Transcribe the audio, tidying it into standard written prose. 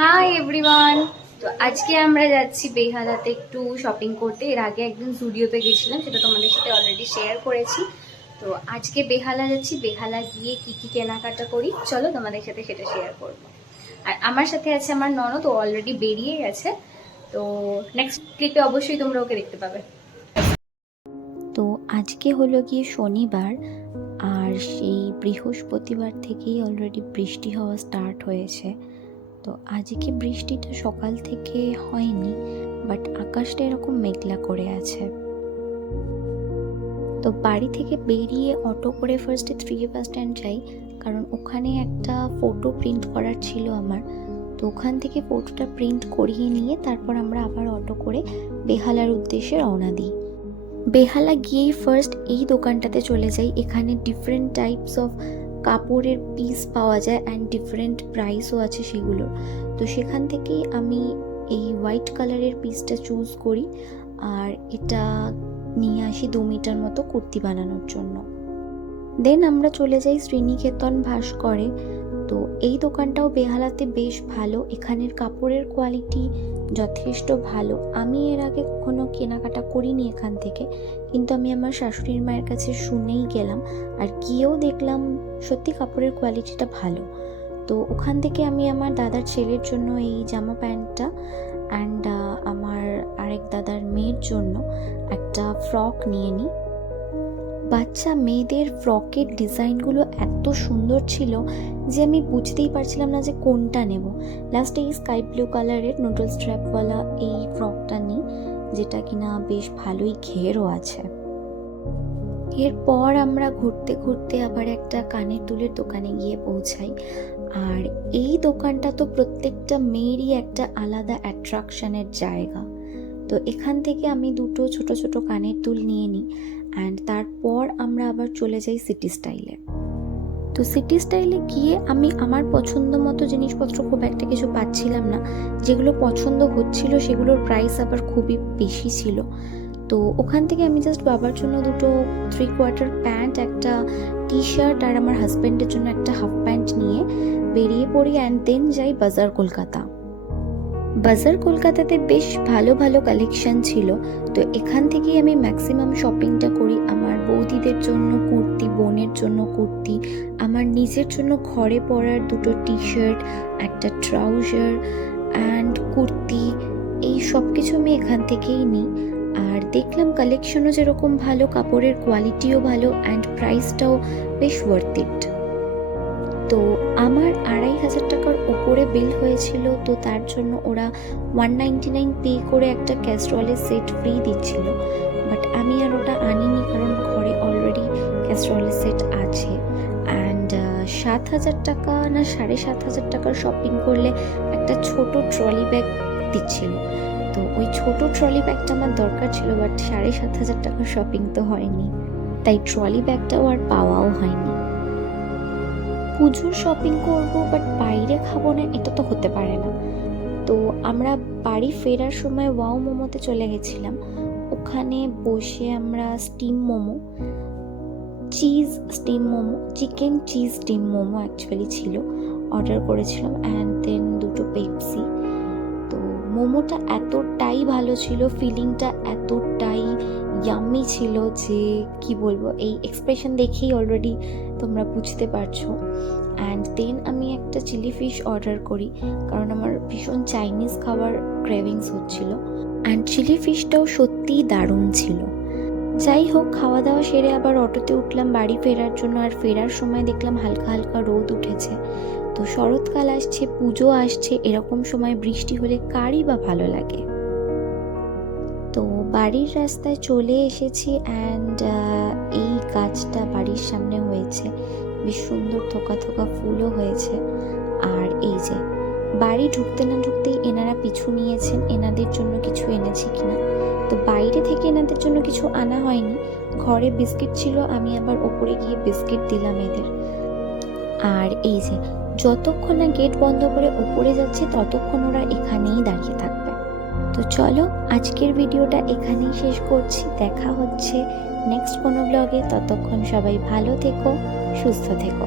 Hi everyone. তো আজকে আমরা যাচ্ছি বেহালাতে একটু শপিং করতে। এর আগে একদিন জুডিওতে গেছিলাম, সেটা তোমাদের সাথে অলরেডি শেয়ার করেছি। তো আজকে বেহালা যাচ্ছি, বেহালা গিয়ে কি কি কেনাকাটা করি চলো তোমাদের সাথে সেটা শেয়ার করব। আর আমার সাথে আছে আমার ননদ, ও অলরেডি বেরিয়ে গেছে। তো নেক্সট ক্লিপে অবশ্যই তোমরা ওকে দেখতে পাবে। তো আজকে হলো গিয়ে শনিবার, আর সেই বৃহস্পতিবার থেকেই অলরেডি বৃষ্টি হওয়া স্টার্ট হয়েছে। তো আজকে বৃষ্টিটা সকাল থেকে হয়নি, বাট আকাশটা এরকম মেঘলা করে আছে। তো বাড়ি থেকে বেরিয়ে অটো করে ফার্স্টে 3 বাস স্ট্যান্ড যাই, কারণ ওখানে একটা ফটো প্রিন্ট করার ছিল আমার। তো ওখান থেকে ফটোটা প্রিন্ট করিয়ে নিয়ে তারপর আমরা আবার অটো করে বেহালার উদ্দেশ্যে রওনা দিই। বেহালা গিয়েই ফার্স্ট এই দোকানটাতে চলে যাই। এখানে ডিফারেন্ট টাইপস অফ কাপড়ের পিস পাওয়া যায় অ্যান্ড ডিফারেন্ট প্রাইসও আছে সেগুলোর। তো সেখান থেকেই আমি এই হোয়াইট কালারের পিসটা চুজ করি, আর এটা নিয়ে আসি 2 মিটার মতো কুর্তি বানানোর জন্য। দেন আমরা চলে যাই শ্রীনিকেতন ভাস্করে। তো এই দোকানটাও বেহালাতে বেশ ভালো, এখানের কাপড়ের কোয়ালিটি যথেষ্ট ভালো। আমি এর আগে কখনো কেনাকাটা করিনি এখান থেকে, কিন্তু আমি আমার শাশুড়ির মায়ের কাছে শুনেই গেলাম, আর গিয়েও দেখলাম সত্যি কাপড়ের কোয়ালিটিটা ভালো। তো ওখান থেকে আমি আমার দাদার ছেলের জন্য এই জামা প্যান্টটা অ্যান্ড আমার আরেক দাদার মেয়ের জন্য একটা ফ্রক নিয়ে নিই। বাচ্চা মেয়েদের ফ্রকের ডিজাইনগুলো এত সুন্দর ছিল যে আমি বুঝতেই পারছিলাম না যে কোনটা নেব। লাস্টে এই স্কাই ব্লু কালারের নুডল স্ট্র্যাপওয়ালা এই ফ্রকটা নিই, যেটা কিনা বেশ ভালোই ঘেরও আছে। এরপর আমরা ঘুরতে ঘুরতে আবার একটা কানের দুলের দোকানে গিয়ে পৌঁছাই। আর এই দোকানটা তো প্রত্যেকটা মেয়েরই একটা আলাদা অ্যাট্রাকশনের জায়গা। তো এখান থেকে আমি দুটো ছোট ছোট কানের দুল নিয়ে নিই অ্যান্ড তারপর আমরা আবার চলে যাই সিটি স্টাইলে। তো সিটি স্টাইলে গিয়ে আমি আমার পছন্দ মতো জিনিসপত্র খুব একটা কিছু পাচ্ছিলাম না। যেগুলো পছন্দ হচ্ছিল সেগুলোর প্রাইস আবার খুবই বেশি ছিল। তো ওখান থেকে আমি জাস্ট বাবার জন্য দুটো 3/4 প্যান্ট, একটা টি শার্ট আর আমার হাজব্যান্ডের জন্য একটা হাফ প্যান্ট নিয়ে বেরিয়ে পড়ি অ্যান্ড দেন যাই বাজার কলকাতা। বাজার কলকাতাতে বেশ ভালো ভালো কালেকশন ছিল। তো এখান থেকেই আমি ম্যাক্সিমাম শপিংটা করি। আমার বৌদিদের জন্য কুর্তি, বোনের জন্য কুর্তি, আমার নিজের জন্য ঘরে পরার দুটো টি শার্ট, একটা ট্রাউজার অ্যান্ড কুর্তি, এই সব কিছু আমি এখান থেকেই নিই। আর দেখলাম কালেকশনও যেরকম ভালো, কাপড়ের কোয়ালিটিও ভালো অ্যান্ড প্রাইসটাও বেশ ওয়ার্থ ইট। তো আমার 2,500 টাকার ওপরে বিল হয়েছিল। তো তার জন্য ওরা 199 পে করে একটা ক্যাস্ট্রলের সেট ফ্রি দিচ্ছিল, বাট আমি আর ওটা আনিনি কারণ ঘরে অলরেডি ক্যাস্ট্রলের সেট আছে। অ্যান্ড 7,000 টাকা না 7,500 টাকার শপিং করলে একটা ছোট ট্রলি ব্যাগ দিচ্ছিল। তো ওই ছোট ট্রলি ব্যাগটা আমার দরকার ছিল, বাট 7,500 টাকার শপিং তো হয়নি, তাই ট্রলি ব্যাগটাও আর পাওয়াও হয়নি। পুজোর শপিং করব বাট বাইরে খাবো না, এটা তো হতে পারে না। তো আমরা বাড়ি ফেরার সময় ওয়াও মোমোতে চলে গেছিলাম। ওখানে বসে আমরা steam momo, cheese steam momo, chicken cheese steam momo actually ছিল, অর্ডার করেছিলাম অ্যান্ড দেন দুটো পেপসি। তো মোমোটা এতটাই ভালো ছিল, ফিলিংটা এতটাই ইয়াম্মি ছিল যে কি বলবো, এই এক্সপ্রেশন দেখেই অলরেডি তোমরা বুঝতে পারছো। অ্যান্ড দেন আমি একটা চিলি ফিশ অর্ডার করি, কারণ আমার ভীষণ চাইনিজ খাবার ক্রেভিংস হচ্ছিল অ্যান্ড চিলি ফিশটাও সত্যিই দারুণ ছিল। যাই হোক, খাওয়া দাওয়া সেরে আবার অটোতে উঠলাম বাড়ি ফেরার জন্য। আর ফেরার সময় দেখলাম হালকা হালকা রোদ উঠেছে। তো শরৎকাল আসছে, পুজো আসছে, এরকম সময় বৃষ্টি হলে কারই বা ভালো লাগে। তো বাড়ির রাস্তায় চলে এসেছি অ্যান্ড এই গাছটা বাড়ির সামনে হয়েছে, বেশ সুন্দর থোকা থোকা ফুলও হয়েছে। আর এই যে বাড়ি ঢুকতে না ঢুকতেই এনারা পিছু নিয়েছেন এনাদের জন্য কিছু এনেছি কিনা। তো বাইরে থেকে এনাদের জন্য কিছু আনা হয়নি, ঘরে বিস্কিট ছিল, আমি আবার ওপরে গিয়ে বিস্কিট দিলাম এদের। আর এই যে যতক্ষণ না গেট বন্ধ করে উপরে যাচ্ছে ততক্ষণ ওরা এখানেই দাঁড়িয়ে থাকবে। তো চলো আজকের ভিডিওটা এখানেই শেষ করছি, দেখা হচ্ছে নেক্সট কোনো ব্লগে। ততক্ষণ সবাই ভালো থেকো, সুস্থ থেকো।